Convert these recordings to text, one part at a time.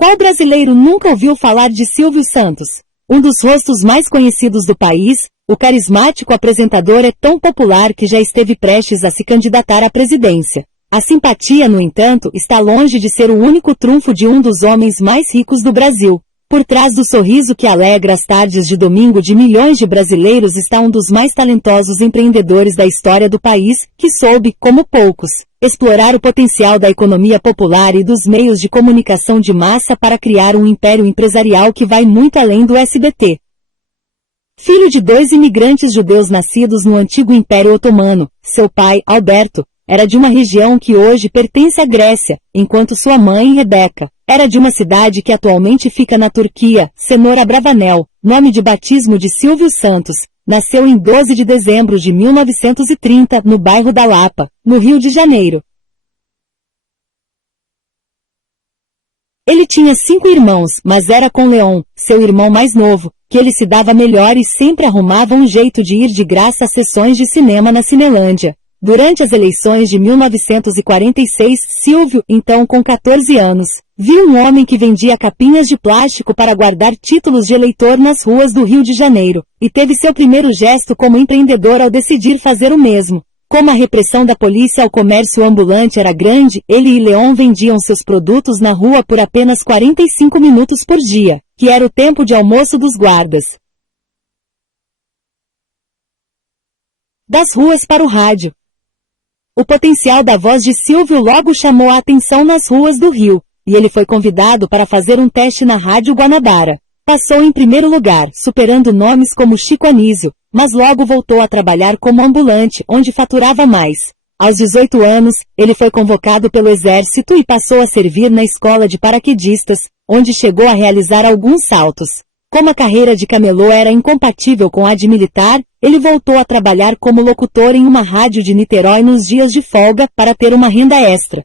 Qual brasileiro nunca ouviu falar de Silvio Santos? Um dos rostos mais conhecidos do país, o carismático apresentador é tão popular que já esteve prestes a se candidatar à presidência. A simpatia, no entanto, está longe de ser o único trunfo de um dos homens mais ricos do Brasil. Por trás do sorriso que alegra as tardes de domingo de milhões de brasileiros está um dos mais talentosos empreendedores da história do país, que soube, como poucos, explorar o potencial da economia popular e dos meios de comunicação de massa para criar um império empresarial que vai muito além do SBT. Filho de 2 imigrantes judeus nascidos no antigo Império Otomano, seu pai, Alberto, era de uma região que hoje pertence à Grécia, enquanto sua mãe, Rebeca, era de uma cidade que atualmente fica na Turquia, Cenoura Bravanel, nome de batismo de Silvio Santos. Nasceu em 12 de dezembro de 1930, no bairro da Lapa, no Rio de Janeiro. Ele tinha 5 irmãos, mas era com Leon, seu irmão mais novo, que ele se dava melhor e sempre arrumava um jeito de ir de graça às sessões de cinema na Cinelândia. Durante as eleições de 1946, Silvio, então com 14 anos, viu um homem que vendia capinhas de plástico para guardar títulos de eleitor nas ruas do Rio de Janeiro, e teve seu primeiro gesto como empreendedor ao decidir fazer o mesmo. Como a repressão da polícia ao comércio ambulante era grande, ele e Leon vendiam seus produtos na rua por apenas 45 minutos por dia, que era o tempo de almoço dos guardas. Das ruas para o rádio. O potencial da voz de Silvio logo chamou a atenção nas ruas do Rio, e ele foi convidado para fazer um teste na Rádio Guanabara. Passou em primeiro lugar, superando nomes como Chico Anísio, mas logo voltou a trabalhar como ambulante, onde faturava mais. Aos 18 anos, ele foi convocado pelo Exército e passou a servir na escola de paraquedistas, onde chegou a realizar alguns saltos. Como a carreira de camelô era incompatível com a de militar, ele voltou a trabalhar como locutor em uma rádio de Niterói nos dias de folga para ter uma renda extra.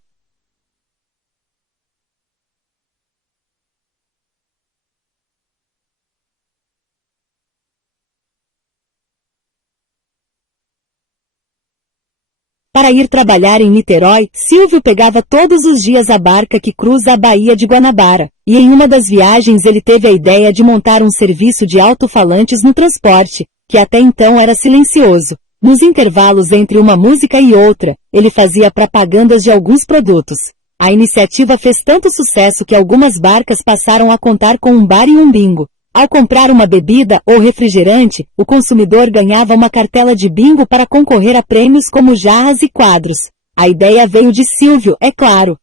Para ir trabalhar em Niterói, Silvio pegava todos os dias a barca que cruza a Baía de Guanabara, e em uma das viagens ele teve a ideia de montar um serviço de alto-falantes no transporte, que até então era silencioso. Nos intervalos entre uma música e outra, ele fazia propagandas de alguns produtos. A iniciativa fez tanto sucesso que algumas barcas passaram a contar com um bar e um bingo. Ao comprar uma bebida ou refrigerante, o consumidor ganhava uma cartela de bingo para concorrer a prêmios como jarras e quadros. A ideia veio de Silvio, é claro.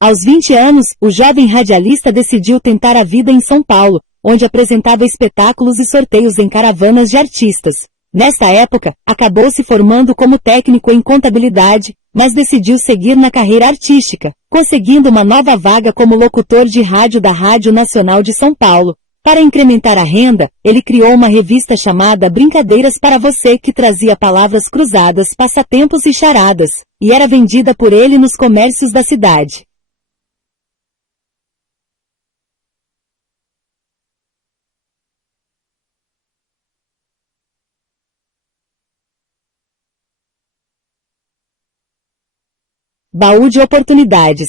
Aos 20 anos, o jovem radialista decidiu tentar a vida em São Paulo, onde apresentava espetáculos e sorteios em caravanas de artistas. Nesta época, acabou se formando como técnico em contabilidade, mas decidiu seguir na carreira artística, conseguindo uma nova vaga como locutor de rádio da Rádio Nacional de São Paulo. Para incrementar a renda, ele criou uma revista chamada Brincadeiras para Você que trazia palavras cruzadas, passatempos e charadas, e era vendida por ele nos comércios da cidade. Baú de oportunidades.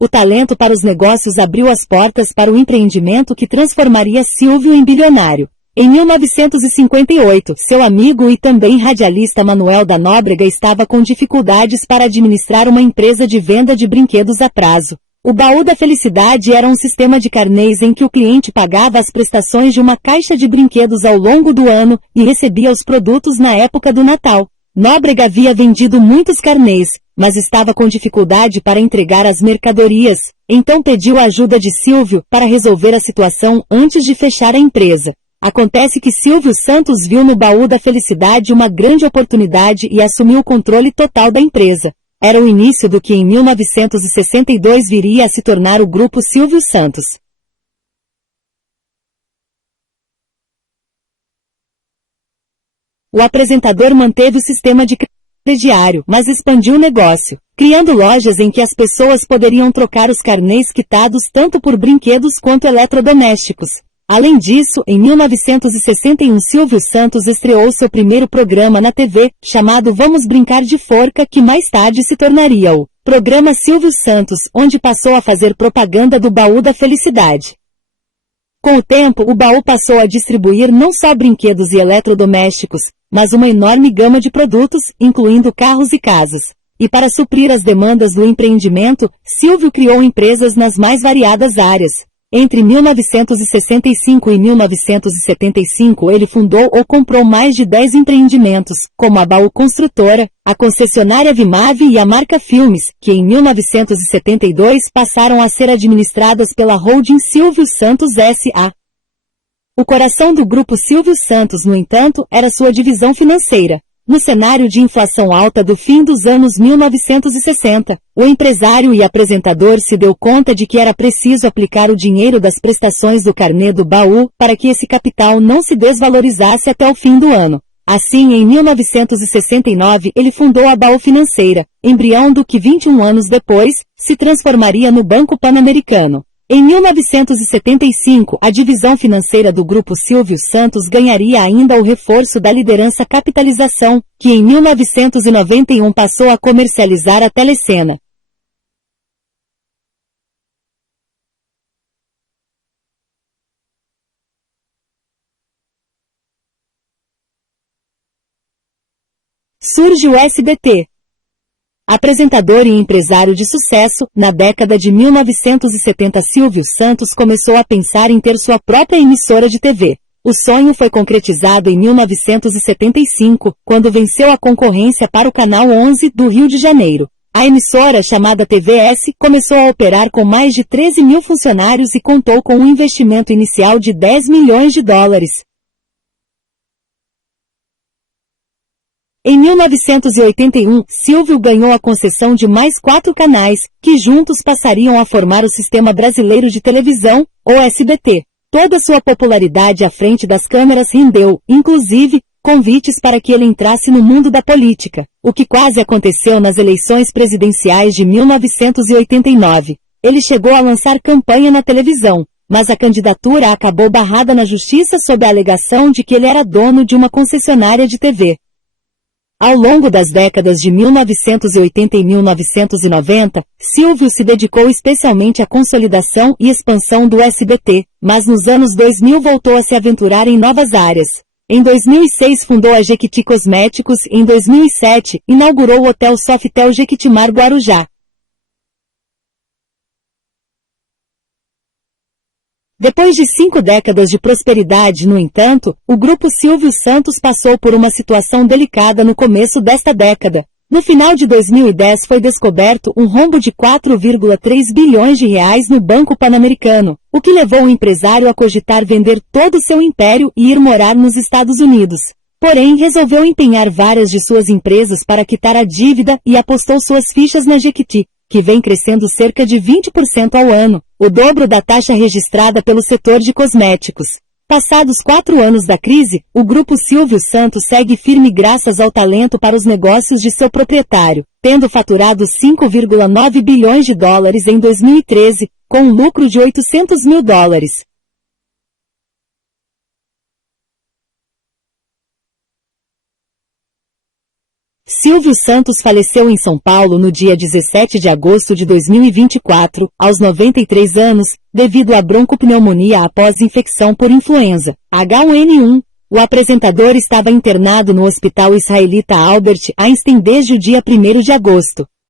O talento para os negócios abriu as portas para o empreendimento que transformaria Silvio em bilionário. Em 1958, seu amigo e também radialista Manuel da Nóbrega estava com dificuldades para administrar uma empresa de venda de brinquedos a prazo. O Baú da Felicidade era um sistema de carnês em que o cliente pagava as prestações de uma caixa de brinquedos ao longo do ano e recebia os produtos na época do Natal. Nóbrega havia vendido muitos carnês, mas estava com dificuldade para entregar as mercadorias, então pediu a ajuda de Silvio para resolver a situação antes de fechar a empresa. Acontece que Silvio Santos viu no Baú da Felicidade uma grande oportunidade e assumiu o controle total da empresa. Era o início do que em 1962 viria a se tornar o Grupo Silvio Santos. O apresentador manteve o sistema de crediário, mas expandiu o negócio, criando lojas em que as pessoas poderiam trocar os carnês quitados tanto por brinquedos quanto eletrodomésticos. Além disso, em 1961 Silvio Santos estreou seu primeiro programa na TV, chamado Vamos Brincar de Forca, que mais tarde se tornaria o Programa Silvio Santos, onde passou a fazer propaganda do Baú da Felicidade. Com o tempo, o Baú passou a distribuir não só brinquedos e eletrodomésticos, mas uma enorme gama de produtos, incluindo carros e casas. E para suprir as demandas do empreendimento, Silvio criou empresas nas mais variadas áreas. Entre 1965 e 1975 ele fundou ou comprou mais de 10 empreendimentos, como a Baú Construtora, a concessionária Vimave e a marca Filmes, que em 1972 passaram a ser administradas pela holding Silvio Santos S.A. O coração do grupo Silvio Santos, no entanto, era sua divisão financeira. No cenário de inflação alta do fim dos anos 1960, o empresário e apresentador se deu conta de que era preciso aplicar o dinheiro das prestações do carnê do Baú para que esse capital não se desvalorizasse até o fim do ano. Assim, em 1969, ele fundou a Baú Financeira, embrião do que 21 anos depois, se transformaria no Banco Pan-Americano. Em 1975, a divisão financeira do Grupo Silvio Santos ganharia ainda o reforço da liderança Capitalização, que em 1991 passou a comercializar a Telecena. Surge o SBT. Apresentador e empresário de sucesso, na década de 1970 Silvio Santos começou a pensar em ter sua própria emissora de TV. O sonho foi concretizado em 1975, quando venceu a concorrência para o Canal 11 do Rio de Janeiro. A emissora, chamada TVS, começou a operar com mais de 13 mil funcionários e contou com um investimento inicial de US$ 10 milhões. Em 1981, Silvio ganhou a concessão de mais 4 canais, que juntos passariam a formar o Sistema Brasileiro de Televisão, ou SBT. Toda sua popularidade à frente das câmeras rendeu, inclusive, convites para que ele entrasse no mundo da política, o que quase aconteceu nas eleições presidenciais de 1989. Ele chegou a lançar campanha na televisão, mas a candidatura acabou barrada na justiça sob a alegação de que ele era dono de uma concessionária de TV. Ao longo das décadas de 1980 e 1990, Silvio se dedicou especialmente à consolidação e expansão do SBT, mas nos anos 2000 voltou a se aventurar em novas áreas. Em 2006 fundou a Jequiti Cosméticos e em 2007 inaugurou o Hotel Sofitel Jequitimar Guarujá. Depois de 5 décadas de prosperidade, no entanto, o grupo Silvio Santos passou por uma situação delicada no começo desta década. No final de 2010 foi descoberto um rombo de 4,3 bilhões de reais no Banco Pan-Americano, o que levou o empresário a cogitar vender todo o seu império e ir morar nos Estados Unidos. Porém, resolveu empenhar várias de suas empresas para quitar a dívida e apostou suas fichas na Jequiti, que vem crescendo cerca de 20% ao ano, o dobro da taxa registrada pelo setor de cosméticos. Passados 4 anos da crise, o grupo Silvio Santos segue firme graças ao talento para os negócios de seu proprietário, tendo faturado US$ 5,9 bilhões em 2013, com um lucro de US$ 800 mil. Silvio Santos faleceu em São Paulo no dia 17 de agosto de 2024, aos 93 anos, devido a broncopneumonia após infecção por influenza, H1N1. O apresentador estava internado no Hospital Israelita Albert Einstein desde o dia 1º de agosto.